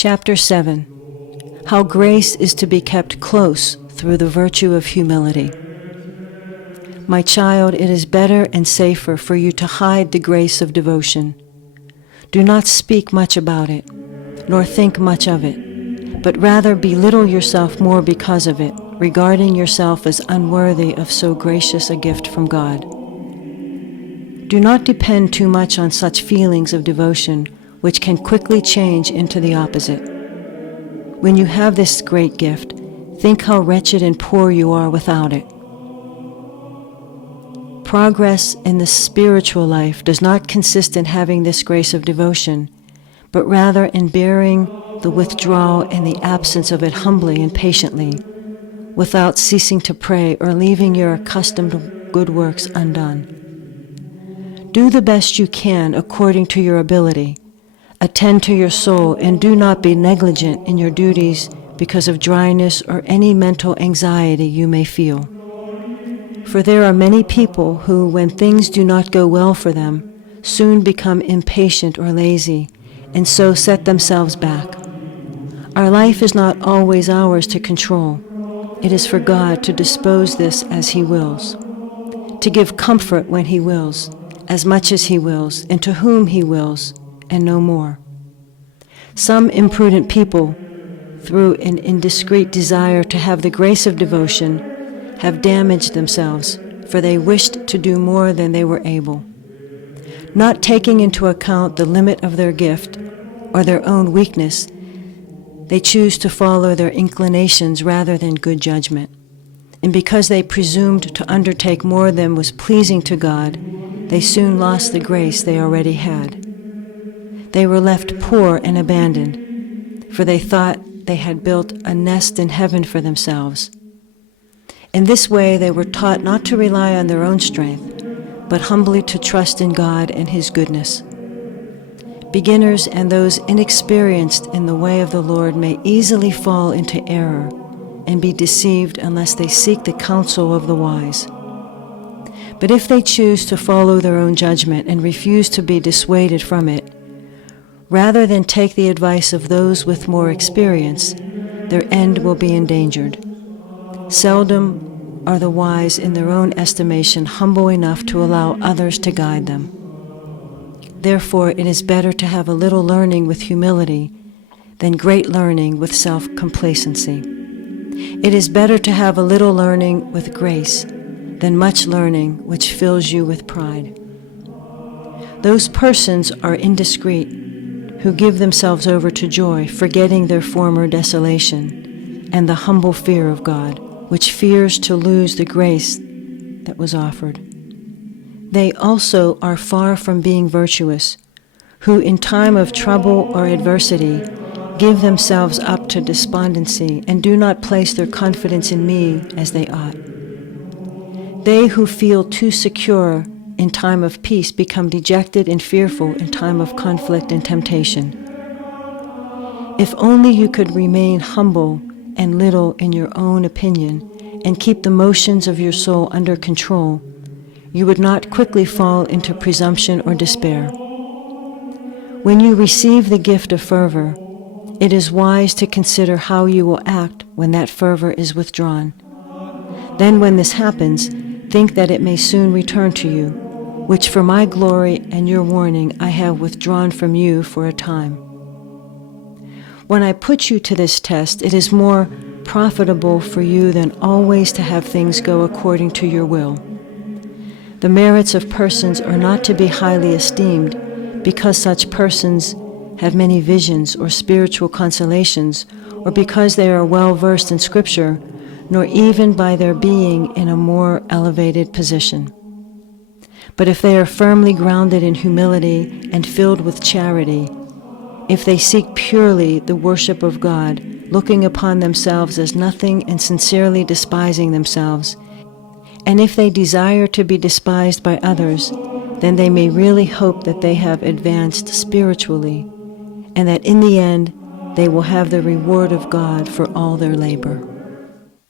Chapter 7. How grace is to be kept close through the virtue of humility. My child, it is better and safer for you to hide the grace of devotion. Do not speak much about it, nor think much of it, but rather belittle yourself more because of it, regarding yourself as unworthy of so gracious a gift from God. Do not depend too much on such feelings of devotion, which can quickly change into the opposite. When you have this great gift, think how wretched and poor you are without it. Progress in the spiritual life does not consist in having this grace of devotion, but rather in bearing the withdrawal and the absence of it humbly and patiently, without ceasing to pray or leaving your accustomed good works undone. Do the best you can according to your ability. Attend to your soul and do not be negligent in your duties because of dryness or any mental anxiety you may feel. For there are many people who, when things do not go well for them, soon become impatient or lazy, and so set themselves back. Our life is not always ours to control. It is for God to dispose this as He wills, to give comfort when He wills, as much as He wills, and to whom He wills, and no more. Some imprudent people, through an indiscreet desire to have the grace of devotion, have damaged themselves, for they wished to do more than they were able. Not taking into account the limit of their gift or their own weakness, they choose to follow their inclinations rather than good judgment. And because they presumed to undertake more than was pleasing to God, they soon lost the grace they already had. They were left poor and abandoned, for they thought they had built a nest in heaven for themselves. In this way they were taught not to rely on their own strength, but humbly to trust in God and His goodness. Beginners and those inexperienced in the way of the Lord may easily fall into error and be deceived unless they seek the counsel of the wise. But if they choose to follow their own judgment and refuse to be dissuaded from it, rather than take the advice of those with more experience, their end will be endangered. Seldom are the wise in their own estimation humble enough to allow others to guide them. Therefore, it is better to have a little learning with humility than great learning with self-complacency. It is better to have a little learning with grace than much learning which fills you with pride. Those persons are indiscreet who give themselves over to joy, forgetting their former desolation and the humble fear of God, which fears to lose the grace that was offered. They also are far from being virtuous, who in time of trouble or adversity give themselves up to despondency and do not place their confidence in me as they ought. They who feel too secure in time of peace become dejected and fearful in time of conflict and temptation. If only you could remain humble and little in your own opinion and keep the motions of your soul under control, you would not quickly fall into presumption or despair. When you receive the gift of fervor, it is wise to consider how you will act when that fervor is withdrawn. Then when this happens, think that it may soon return to you, which for my glory and your warning I have withdrawn from you for a time. When I put you to this test, it is more profitable for you than always to have things go according to your will. The merits of persons are not to be highly esteemed because such persons have many visions or spiritual consolations, or because they are well versed in Scripture, nor even by their being in a more elevated position. But if they are firmly grounded in humility and filled with charity, if they seek purely the worship of God, looking upon themselves as nothing and sincerely despising themselves, and if they desire to be despised by others, then they may really hope that they have advanced spiritually, and that in the end they will have the reward of God for all their labor.